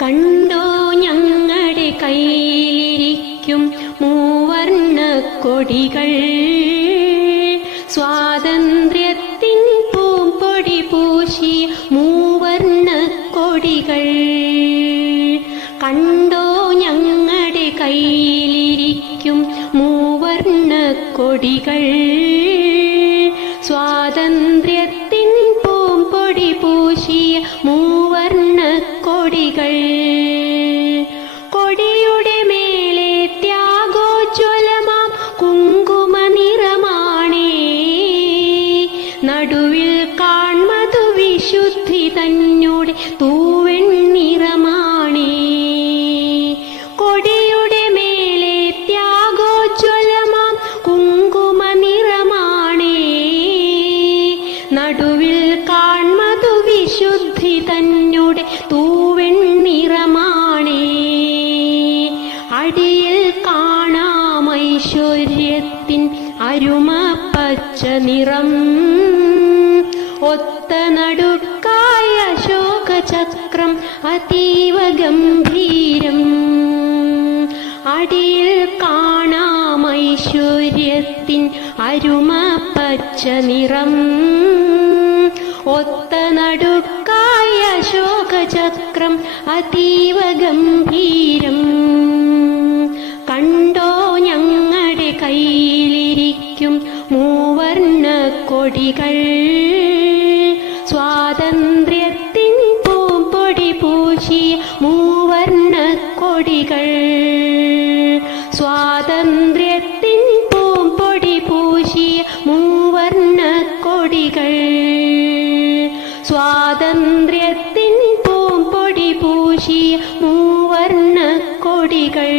കണ്ടോ ഞങ്ങളുടെ കയ്യിലിരിക്കും മൂവർണ്ണ കൊടികൾ, സ്വാതന്ത്ര്യത്തിൻ പൂമ്പൊടി പൂശിയ മൂവർണ്ണ കൊടികൾ. കണ്ടോ ഞങ്ങളുടെ കയ്യിലിരിക്കും മൂവർണ്ണ കൊടികൾ, സ്വാതന്ത്ര്യത്തിൻ പൂമ്പൊടി പൂശിയ മൂവർണ്ണ കൊടികൾ. കൊടിയുടെ മേലെ ത്യാഗോജ്വലമാം കുങ്കുമ നിറമാണേ, നടുവിൽ കാൺമതു വിശുദ്ധി തന്നോടെ തൂവെണ്ണിറമാണേ. കൊടിയുടെ മേലെ ത്യാഗോജ്വലമാം കുങ്കുമ നിറമാണേ, നടുവിൽ കാൺമതു വിശുദ്ധി തന്നോടെ തൂവെണ്ണിറമാണേ. അടിയിൽ കാണാം ഐശ്വര്യത്തിൻ അരുമ പച്ച നിറം, ഒത്ത നടുക്കായ അശോകചക്രം അതീവ ഗംഭീരം. അടിയിൽ കാണാം ഐശ്വര്യത്തിൻ അരുമ പച്ച നിറം, ഒത്ത നടുക്കായ അശോകചക്രം അതീവ ഗംഭീരം. കണ്ടോ ഞങ്ങളുടെ കയ്യിലിരിക്കും മൂവർണ്ണ കൊടികൾ, സ്വാതന്ത്ര്യത്തിൻ പൂമ്പൊടി പൂശിയ മൂവർണ്ണ കൊടികൾ, സ്വാതന്ത്ര്യത്തിൻ പൂമ്പൊടി പൂശിയ മൂവർണ്ണ കൊടികൾ, സ്വാതന്ത്ര്യത്തിൻ പൂമ്പൊടി പൂശിയ മൂവർണ്ണ കൊടികൾ.